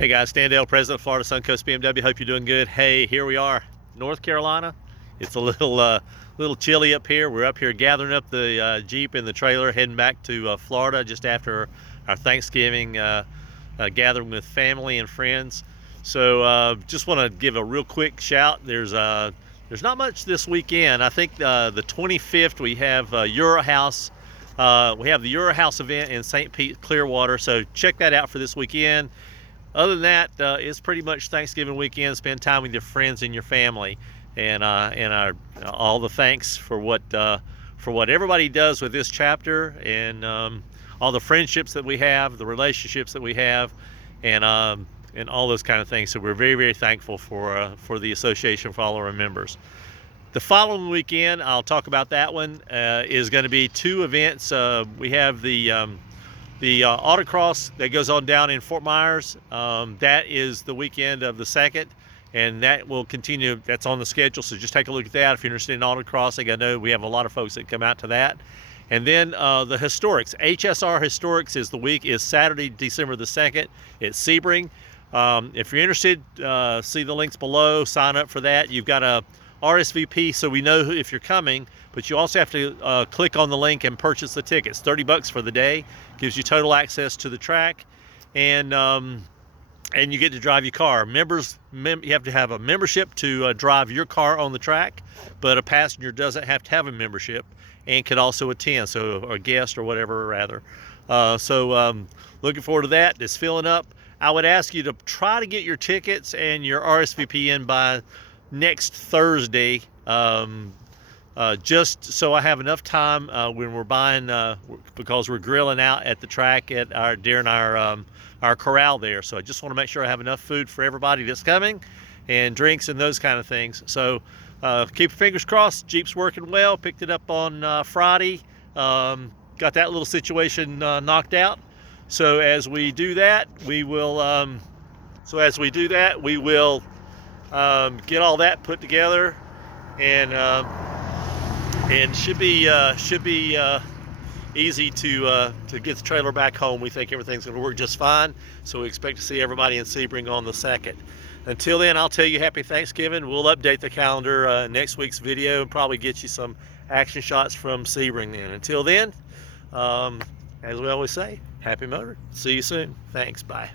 Hey guys, Stan Dale, President of Florida Suncoast BMW. Hope you're doing good. Hey, here we are, North Carolina. It's a little chilly up here. We're up here gathering up the Jeep and the trailer, heading back to Florida just after our Thanksgiving gathering with family and friends. So just want to give a real quick shout. There's not much this weekend. I think the 25th we have Euro House. We have the Euro House event in St. Pete, Clearwater. So check that out for this weekend. Other than that, it's pretty much Thanksgiving weekend. Spend time with your friends and your family, and all the thanks for what everybody does with this chapter, and all the friendships that we have, the relationships that we have, and all those kind of things. So we're very, very thankful for the association, for all of our members. The following weekend, I'll talk about that one, is going to be two events. We have the autocross that goes on down in Fort Myers. That is the weekend of the 2nd, and that will continue. That's on the schedule, so just take a look at that if you're interested in autocrossing. I know we have a lot of folks that come out to that. And then the Historics, HSR Historics is Saturday, December the 2nd at Sebring. If you're interested, see the links below, sign up for that. You've got a RSVP so we know if you're coming, but you also have to click on the link and purchase the tickets. $30 for the day, gives you total access to the track, and you get to drive your car. You have to have a membership to drive your car on the track, but a passenger doesn't have to have a membership and can also attend, so a guest or whatever rather. Looking forward to that. It's filling up. I would ask you to try to get your tickets and your RSVP in by next Thursday, just so I have enough time when we're buying, because we're grilling out at the track during our corral there. So I just want to make sure I have enough food for everybody that's coming, and drinks and those kind of things. So keep your fingers crossed. Jeep's working well. Picked it up on Friday. Got that little situation knocked out. So as we do that, we will get all that put together, and should be easy to get the trailer back home. We think everything's going to work just fine, so we expect to see everybody in Sebring on the 2nd. Until then, I'll tell you happy Thanksgiving. We'll update the calendar next week's video and probably get you some action shots from Sebring then. Until then, as we always say, happy motoring. See you soon. Thanks. Bye.